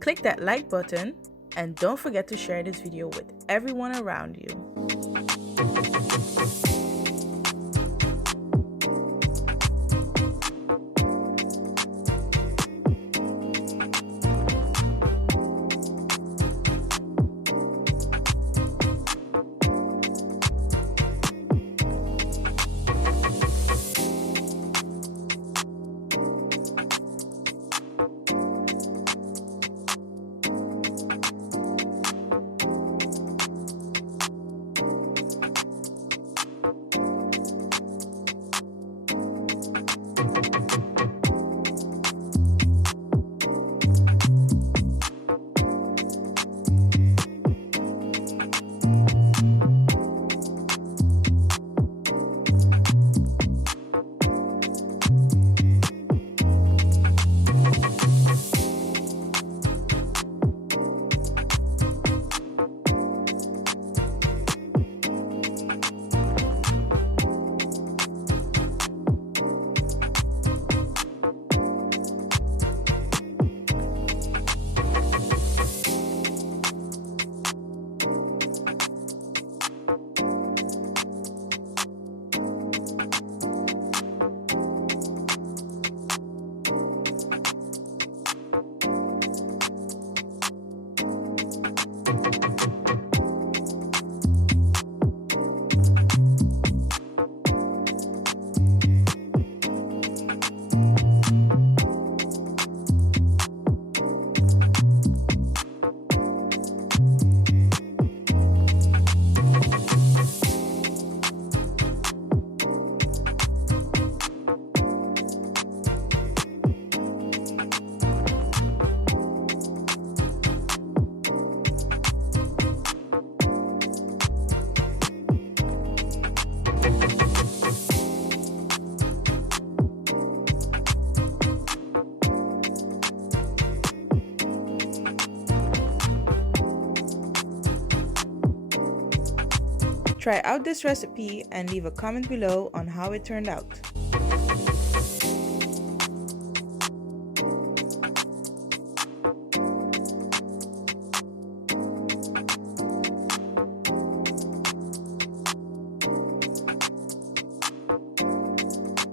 Click that like button and don't forget to share this video with everyone around you. Try out this recipe and leave a comment below on how it turned out.